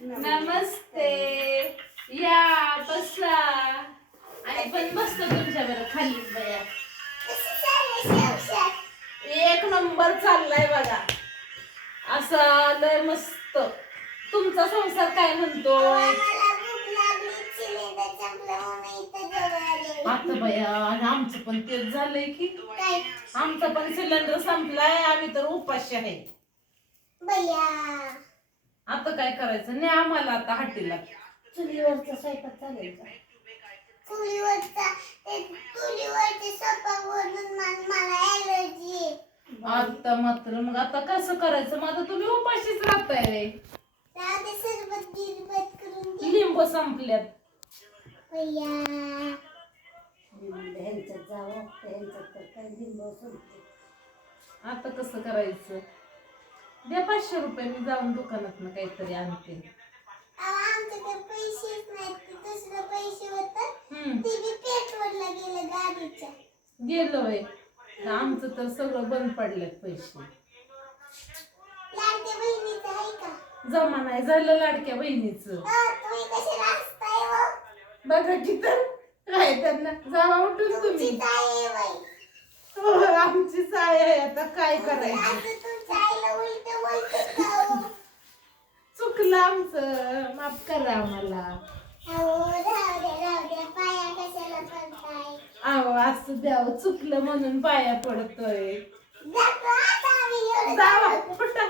नमस्ते. या बसा. आणि पण मस्त तुमच्या बरं खाली बया. एक नंबर चाललाय बघा. असा लय मस्त. तुमचा संसार काय म्हणतोय? आता बया आमचं पण तेच झालंय की आमचं पण सिलेंडर संपलाय. आम्ही तर उपाशी आहे आता काय करायचं नाही आम्हाला. आता हाटीला चुलीवरचा स्वयंपाक चालेल का? चुलीवरचा स्वयंपाकवरून मला ॲलर्जी. आता मात्र मग आता कसं करायचं? मग आता तुम्ही उपाशीच राहताय रे. सरबत गिरबत करून लिंब संपल्यात. ह्यांच्यात जावं ह्यांच्यात तर काय लिंब संपते. आता कसं करायचं? द्या 500 रुपये. मी जाऊन दुकानात काहीतरी आणते. आमच्याकडे पैसेच नाहीत. दुसरं पैसे होतं ते बी पेट्रोलला गेलं गाडीच्या. गेलोय. आमचं तर सगळं बंद पडलेत पैसे. लाडक्या बहिणीचं आहे का? जमा नाही झालं लाडक्या बहिणीचं. तुम्ही कशाला असताय हो? बघा की तर काय त्यांना जावा उठून तुम्ही. तुमचीच आहे बाई. हो, आमचीच आहे. आता काय करायचं? असं तुमच्या आईला उलटं बोलतात का हो? चुकलं आमचं. माफ करा आम्हाला. राहू द्या पाया कशाला पडताय? अहो असं द्यावं. चुकलं म्हणून पाया पडतोय. जातो आता आम्ही एवढं जावा उठा.